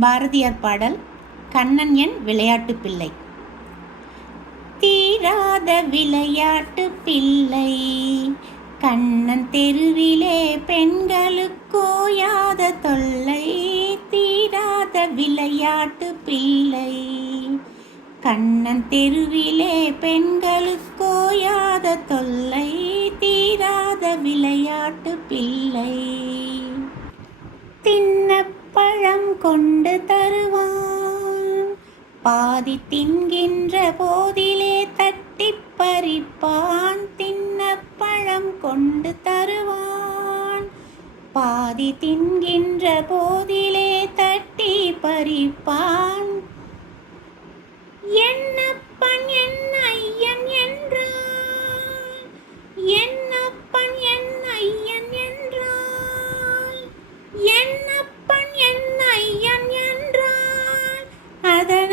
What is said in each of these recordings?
பாரதியார் பாடல் கண்ணன் என் விளையாட்டு பிள்ளை. தீராத விளையாட்டு பிள்ளை. கண்ணன் தெருவிலே பெண்களுக்கோயாத தொல்லை. தீராத விளையாட்டு பிள்ளை. கண்ணன் தெருவிலே பெண்களுக்கோயாத தொல்லை. தீராத விளையாட்டு பிள்ளை. தின்ன பழம் கொண்டு தருவான். பாதி தின்கின்ற போதிலே தட்டி பறிப்பான். தின்னப்பழம் கொண்டு தருவான். பாதி தின்கின்ற போதிலே தட்டி பறிப்பான். என்ன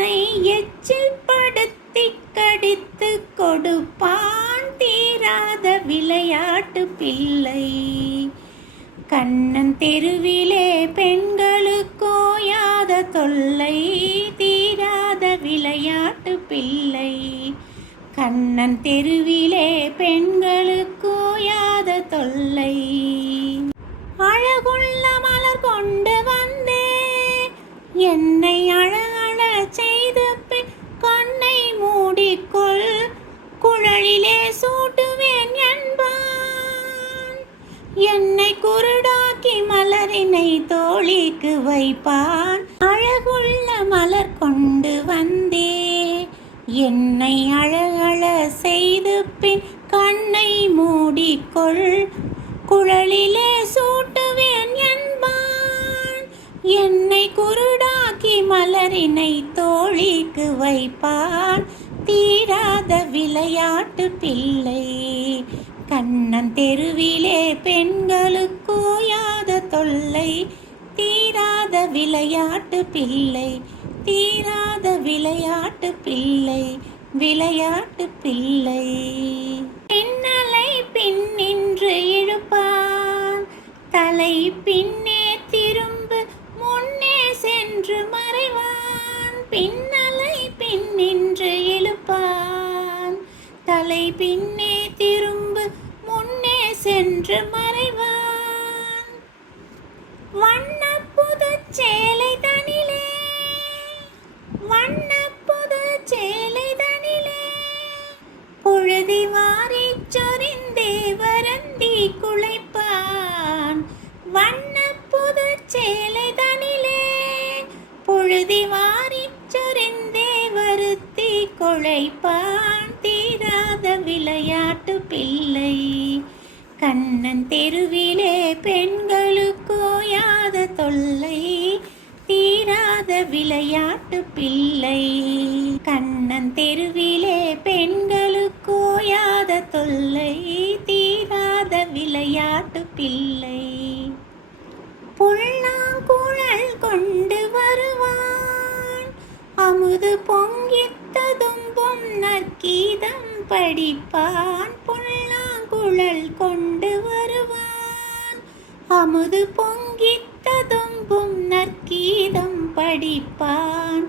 தன்னை எச்சில் படுத்தி கடித்து கொடுப்பான் தீராத விளையாட்டு பிள்ளை. கண்ணன் தெருவிலே பெண்களுக்கோயாத தொல்லை தீராத விளையாட்டு பிள்ளை. கண்ணன் தெருவிலே பெண்களுக்கோயாத தொல்லை. அழகுள்ள குழலிலே சூட்டுவேன் என்பான். என்னை குருடாக்கி மலரினை தோழிக்கு வைப்பான். அழகுள்ள மலர் கொண்டு வந்தே. என்னை அழகழ செய்து பின் கண்ணை மூடிக்கொள். குழலிலே சூட்டுவேன் என்பான். என்னை குரு குருடாக்கி மலரினை தோழிக்கு வைப்பான். தீராத விளையாட்டு பிள்ளை. கண்ணன் தெருவிலே பெண்களுக்கோயாத தொல்லை. தீராத விளையாட்டு பிள்ளை. தீராத விளையாட்டு பிள்ளை. விளையாட்டு பிள்ளை. சென்று மறைவான். வண்ண புது சேலை தனிலே வண்ண புது சேலை தனிலே. பொழுதி வாரி சொரிந்தே வரந்தி குழைப்பான். வண்ண புது சேலை தனிலே பொழுதி வாரி சொரிந்தே வருத்தி குழைப்பான். தீராத விளையாட்டு பிள்ளை கண்ணன் தெருவிலே பெண்களுக்கோயாத தொல்லை தீராத விளையாட்டு பிள்ளை. கண்ணன் தெருவிலே பெண்களுக்கோயாத தொல்லை தீராத விளையாட்டு பிள்ளை. புல்லாங்குழல் கொண்டு வருவான் அமுது பொங்கித்ததும்பும் நற்கீதம் படிப்பான். குழல் கொண்டு வருவான். அமுது பொங்கித்ததும்பும் நற்கீதம் படிப்பான்.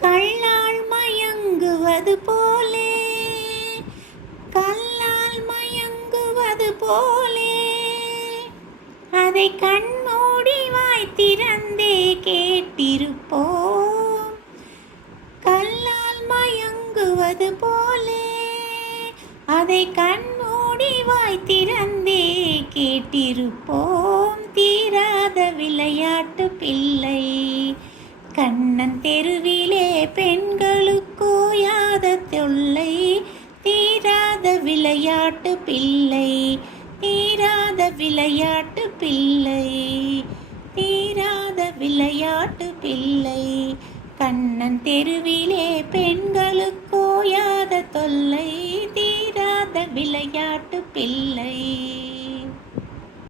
கல்லால் மயங்குவது போலே. கல்லால் மயங்குவது போலே. அதை கண்மூடி வாய் திறந்தே கேட்டிருப்போம். கல்லால் மயங்குவது போலே. அதை கண்மூடி வாய் திறந்தே கேட்டிருப்போம். தீராத விளையாட்டு பிள்ளை. கண்ணன் தெருவிலே பெண்களுக்கோயாத தொல்லை. தீராத விளையாட்டு பிள்ளை. தீராத விளையாட்டு பிள்ளை. தீராத விளையாட்டு பிள்ளை. கண்ணன் தெருவிலே பெண்களுக்கோயாத தொல்லை. தீ விளையாட்டு பிள்ளை.